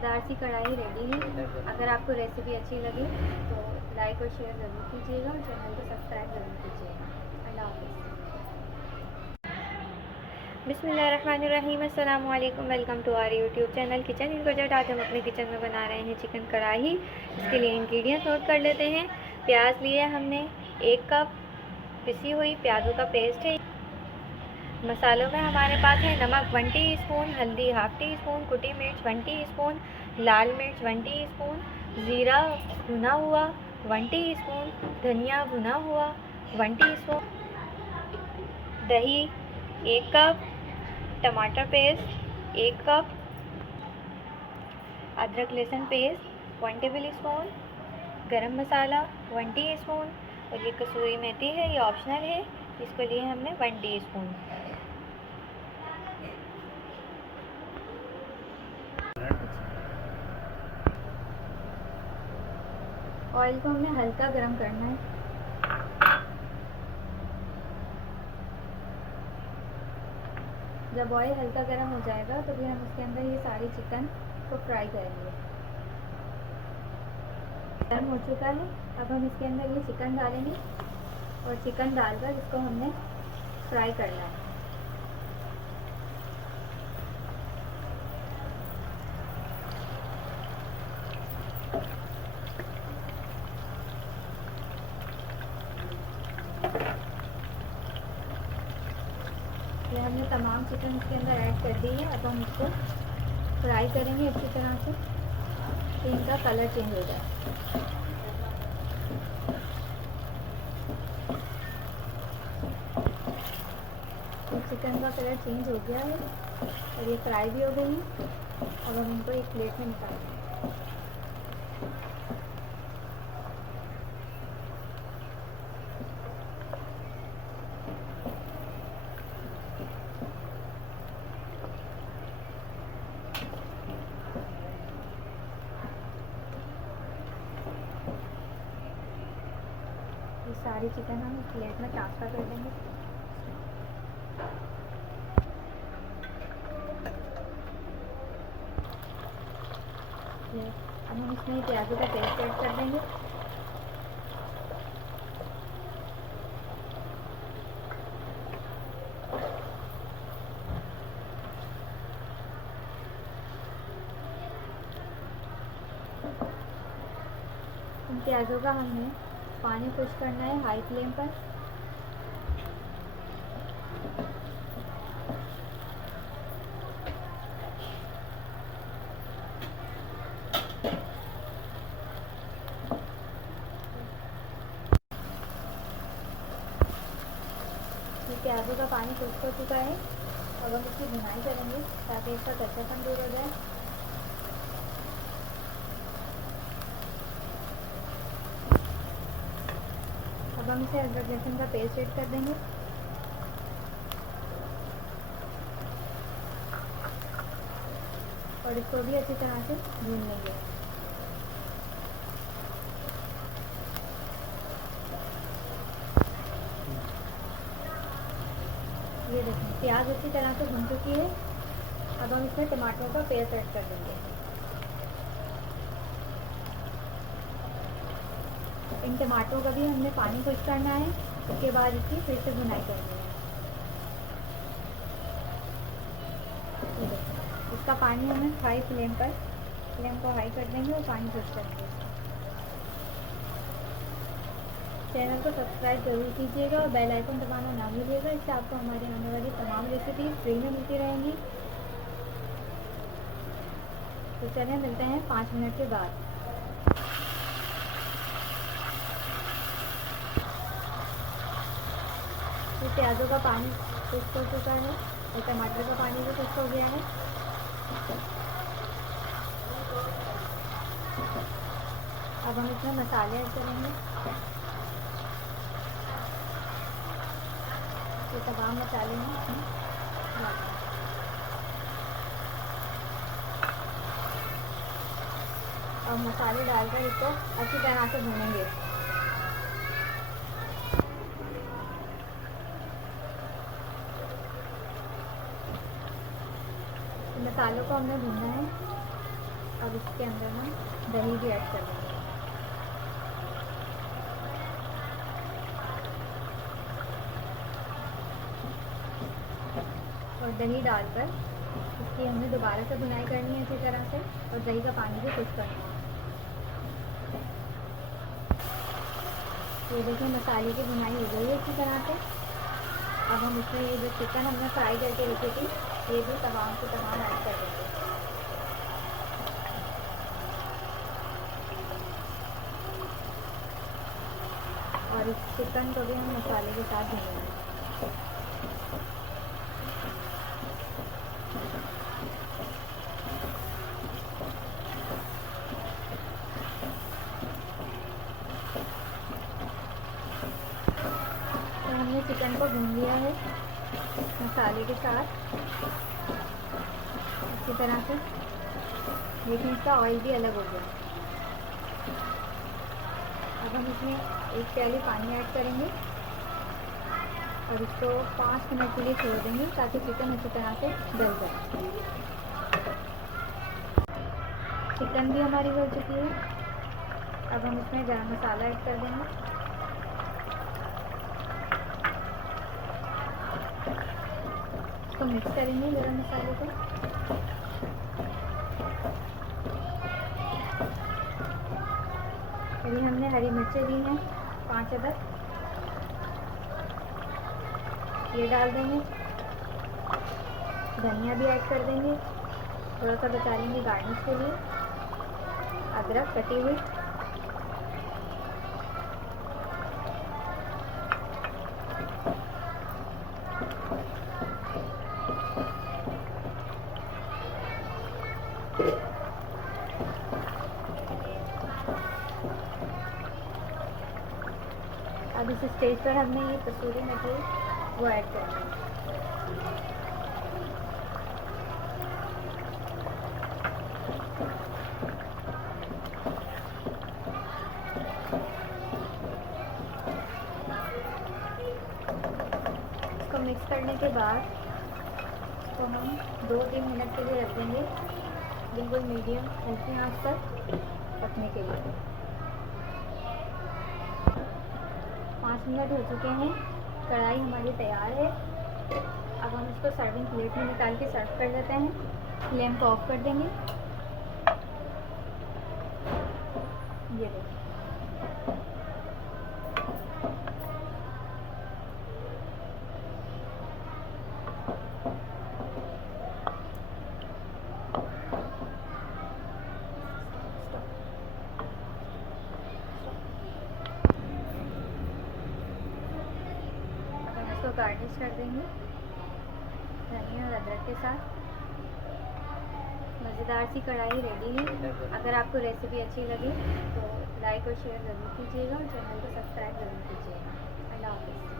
मज़ेदार सी कढ़ाई रेडी है। अगर आपको रेसिपी अच्छी लगे तो लाइक और शेयर ज़रूर कीजिएगा और चैनल को सब्सक्राइब ज़रूर कीजिएगा। अल्लाह हाफ़िज़। बिस्मिल्लाहिर्रहमानिर्रहीम, अस्सलाम वालेकुम। Welcome to our YouTube channel kitchen in budget. आज हम अपने किचन में बना रहे हैं चिकन कढ़ाई। इसके लिए इंग्रेडिएंट्स नोट कर लेते हैं। प्याज लिए हमने 1 कप, पिसी हुई प्याज़ों का पेस्ट है। मसालों में हमारे पास है नमक 1 टीस्पून, हल्दी 1/2 टीस्पून, कुटी मिर्च 1 टीस्पून, लाल मिर्च 1 टीस्पून, ज़ीरा भुना हुआ 1 टीस्पून, धनिया भुना हुआ 1 टीस्पून, दही 1 कप, टमाटर पेस्ट 1 कप, अदरक लहसुन पेस्ट 1 टेबल स्पून, गरम मसाला 1 टीस्पून और ये कसूरी मेथी है, ये ऑप्शनल है, इसको लिए हमने 1 टीस्पून। ऑयल को हमने हल्का गरम करना है। जब ऑयल हल्का गरम हो जाएगा तो फिर हम इसके अंदर ये सारी चिकन को फ्राई करेंगे। गरम हो चुका है, अब हम इसके अंदर ये चिकन डालेंगे और चिकन डालकर इसको हमने फ्राई करना है। ये हमने तमाम चिकन इसके अंदर ऐड कर दी है। अब हम इसको फ्राई करेंगे अच्छी तरह से तो इनका कलर चेंज हो जाए। तो चिकन का कलर चेंज हो गया है और ये फ्राई भी हो गई है। अब हम इनको एक प्लेट में निकालेंगे। ये सारी चिकन हम इस प्लेट में ट्रांसफ़र कर देंगे। अब हम इसमें प्याज़ों का पेस्ट ऐड कर देंगे। इन प्याज़ों का हमने पानी खुश करना है हाई फ्लेम पर। प्याज़ों का पानी खुश्क हो चुका है। अब हम इसकी भुनाई करेंगे ताकि इसका कच्चापन दूर हो जाए। अब हम इसे अदरक लहसुन का पेस्ट ऐड कर देंगे और इसको भी अच्छी तरह से भून लेंगे। ये देखें प्याज अच्छी तरह से भून चुकी है। अब हम इसमें टमाटरों का पेस्ट ऐड कर देंगे। इन टमाटरों का भी हमने पानी खुश करना है। उसके बाद इसकी फिर से भुनाई करनी है। इसका पानी हमें हाई फ्लेम पर, फ्लेम को हाई कर देंगे और पानी खुश करेंगे। चैनल को सब्सक्राइब जरूर कीजिएगा और बेल आइकन दबाना ना भूलिएगा। इससे आपको हमारे आने वाली तमाम रेसिपीज फ्री में मिलती रहेंगी। तो चलिए मिलते हैं 5 मिनट के बाद। तो प्याज़ों का पानी खुश्क हो चुका है और टमाटर का पानी भी खुश्क हो गया है। अब हम इसमें मसाले ऐड करेंगे। ये तमाम मसाले हैं। और मसाले डालकर इसको अच्छी तरह से भूनेंगे। मसालों को हमने भूनना है। और इसके अंदर हम दही भी ऐड कर देंगे। और दही डालकर इसकी हमें दोबारा से भुनाई करनी है अच्छी तरह से, और दही का पानी भी खुश करना है। ये देखिए मसाले की भुनाई हो गई है अच्छी तरह से। अब हम इसमें ये जो चिकन हमने फ्राई करके रखी थी ये भी तमाम से तमाम ऐड कर देंगे। और इस चिकन को भी हम मसाले के साथ भूनेंगे। तो हमने चिकन को भून लिया है मसाले के साथ अच्छी तरह से, लेकिन इसका ऑयल भी अलग हो गया। अब हम इसमें 1 प्याली पानी ऐड करेंगे और इसको 5 मिनट के लिए छोड़ देंगे ताकि चिकन अच्छी तरह से गल जाए। चिकन भी हमारी गल चुकी है। अब हम इसमें गरम मसाला ऐड कर देंगे। इसको मिक्स करेंगे गरम मसाले को। अभी हमने हरी मिर्चें ली हैं 5 अदद, ये डाल देंगे। धनिया भी ऐड कर देंगे, थोड़ा सा बचा लेंगे गार्निश के लिए। अदरक कटी हुई, अब इस स्टेज पर हमने ये कसूरी मेथी वो ऐड करना है। इसको मिक्स करने के बाद इसको हम 2-3 मिनट के लिए रख देंगे बिल्कुल मीडियम हल्की आंच पर पकने के लिए। 5 मिनट हो चुके हैं, कढ़ाई हमारी तैयार है। अब हम इसको सर्विंग प्लेट में निकाल के सर्व कर देते हैं। फ्लेम को ऑफ कर देंगे। ये देखिए इसको गार्निश कर देंगे धनिया और अदरक के साथ। मज़ेदार सी कढ़ाई रेडी है। अगर आपको रेसिपी अच्छी लगे तो लाइक और शेयर ज़रूर कीजिएगा और चैनल को सब्सक्राइब ज़रूर कीजिएगा। अल्लाह हाफ़िज़।